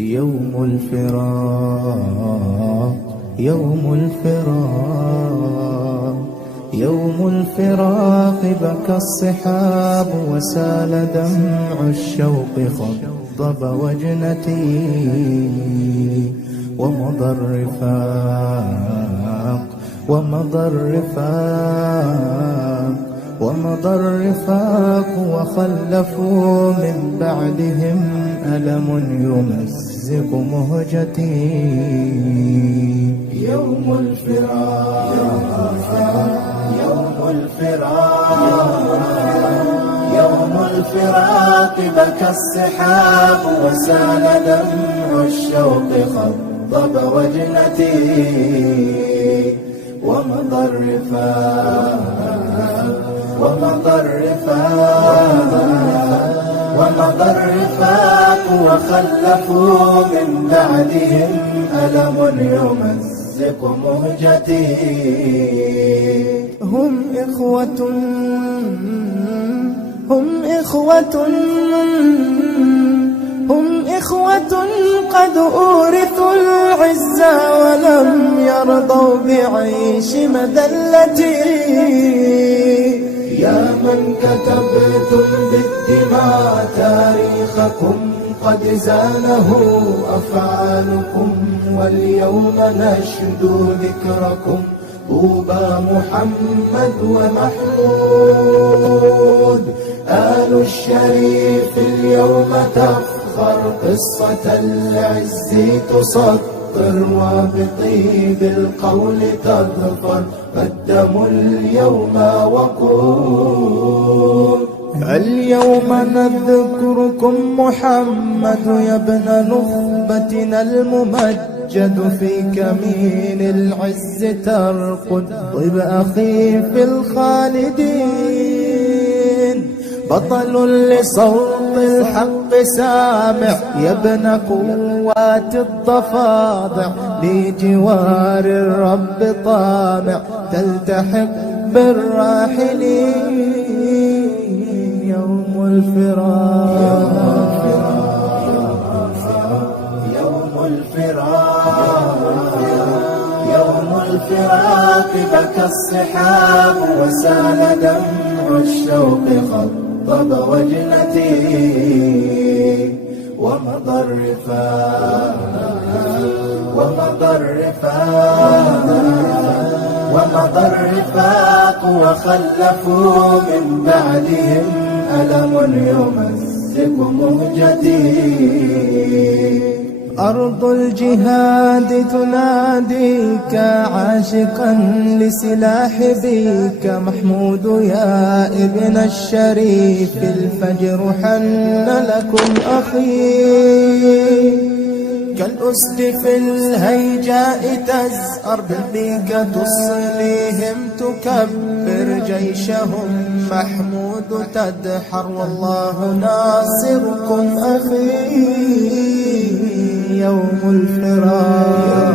يوم الفراق يوم الفراق يوم الفراق بكى الصحاب وسال دمع الشوق خضب وجنتي ومضى الرفاق ومضى الرفاق ومضى الرفاق وخلفوا من بعدهم ألم يمزق مهجتي يوم الفراق يوم الفراق يوم الفراق بكى السحاب وسال دمع الشوق خضب وجنتي ومضى الرفاق ومضى الرفاق ومضى الرفاق وخلفوا من بعدهم ألم يمزق مهجتي هم إخوة قد أورثوا العزة ولم يرضوا بعيش مذلتي يا من كتبتم بالدماء تاريخكم قد زانه أفعالكم واليوم نشدو ذكركم طوبى محمد ومحمود آل الشريف اليوم تفخر قصة العز تسطر وبطيب القول تظفر فالدم اليوم وقود اليوم نذكركم محمد يا ابن نخبتنا الممجد في كمين العز ترقد طيب أخي في الخالدين بطل لصوت الحق سامع يا ابن قوات الضفادع لجوار الرب طامع تلتحق بالراحلين يوم الفراق يوم الفراق يوم الفراق بكى الصحاب وسال دمع الشوق خضب وجنتي ومضى الرفاق ومضى الرفاق ومضى الرفاق وخلفوا من بعدهم ألم يمزق مهجتي أرض الجهاد تناديك عاشقا لسلاح بيك محمود يا ابن الشريف الفجر حن لكم أخي كالأسد في الهيجاء تزأر بالبيك تصليهم تكبر جيشهم محمود تدحر والله ناصركم أخي يوم الفراق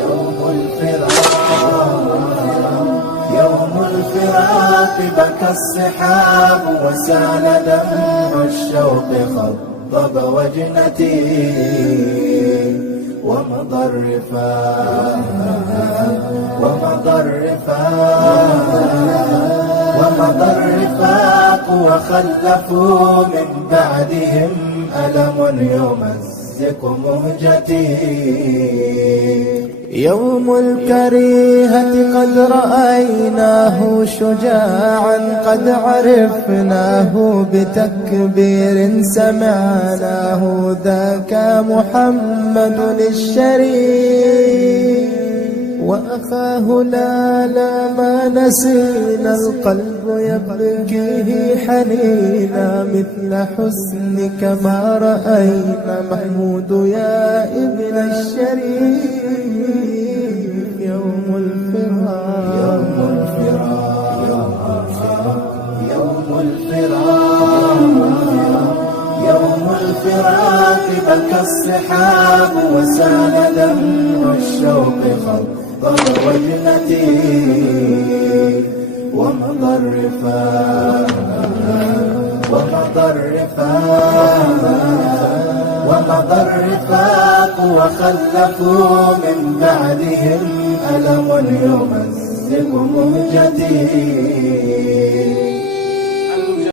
يوم الفراق يوم الفراق بكى السحاب وسال دمع الشوق خضب وجنتي ومضى الرفاق ومضى الرفاق ومضى الرفاق وخلفوا من بعدهم ألم يمزق مهجتي يوم الكريهة قد رأيناه شجاعا قد عرفناه بتكبير سمعناه ذاك محمد الشريف وأخاه لا ما نسينا القلب يبكيه حنينا مثل حسنك ما رأينا محمود يا ابن الشريف يوم الفراق يوم الفراق يوم الفراق يوم الفراق بكى السحاب وسال دمع الشوق خضب وجنتي ومضى الرفاق ومضى الرفاق وخلفوا من بعدهم ألم يمزق مهجتي.